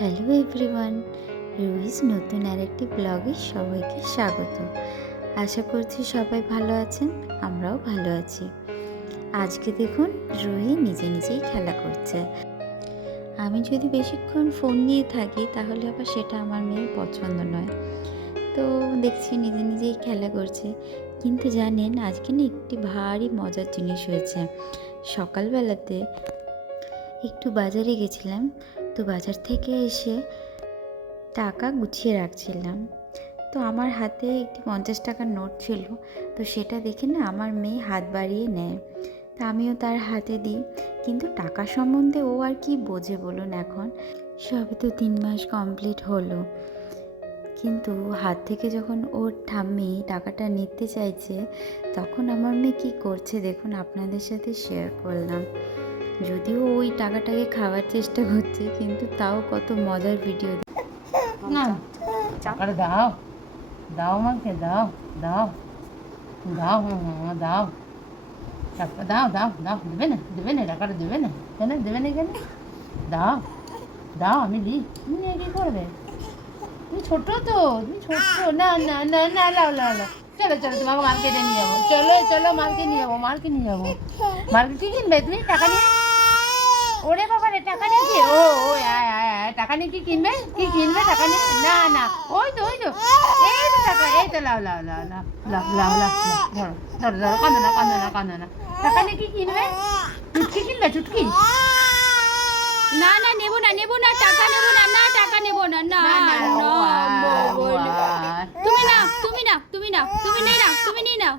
Hello everyone, Ruhi's নতুন আরেকটি ব্লগে সবাইকে স্বাগত। আশা করছি সবাই ভালো আছেন, আমরাও ভালো আছি। আজকে দেখুন রুহি নিজে নিজেই খেলা করছে। আমি যদি বেশিক্ষণ ফোন নিয়ে থাকি তাহলে আবার সেটা আমার মেয়ের পছন্দ নয়। তো দেখছি নিজে নিজেই খেলা করছে। কিন্তু জানেন আজকে না একটি ভারী মজার জিনিস হয়েছে। সকালবেলাতে একটু বাজারে গেছিলাম, তো বাজার থেকে এসে টাকা গুছিয়ে রাখছিলাম। তো আমার হাতে একটি 50 টাকার নোট ছিল। তো সেটা দেখে না আমার মেয়ে হাত বাড়িয়ে নেয়। তা আমিও তার হাতে দিই। কিন্তু টাকা সম্বন্ধে ও আর কি বোঝে বলুন, এখন সবে তো 3 মাস কমপ্লিট হলো। কিন্তু হাত থেকে যখন ওর ঠাম্মি টাকাটা নিতে চাইছে, তখন আমার মেয়ে কী করছে দেখুন, আপনাদের সাথে শেয়ার করলাম। যদিও ওই টাকাটাকে খাওয়ার চেষ্টা করছে, কিন্তু তাও কত মজার ভিডিও। না আরে দাও দাও আমাকে দাও দাও দাও দাও টাকা দাও দাও দাও দেবে না টাকাটা দেবে না কেন দেবে না কেন দাও দাও আমি দিই তুমি নিয়ে কী করবে তুমি ছোটো তো তুমি ছোট্ট না না না না লাও লাও লাও চলো চলো তোমাকে মার্কেটে নিয়ে যাবো চলো চলো মার্কেটে নিয়ে যাবো মার্কেট কী কিনবে তুমি টাকা নিয়ে ওরে বাবা রে টাকা নিয়ে কি ও ও আয় আয় আয় টাকা নিয়ে কি কিনবে টাকা নিয়ে না না ওই তো এই তো টাকা এই তো লাও লাও লাও লাও লাও লাও লাও ধরো ধরো ধরো কাঁদো না টাকা নিয়ে কি কিনবে চুটকি কিনবে চুটকি না না নেবো না টাকা নেবো না না টাকা নেবো না না তুমি নিয়ে নাও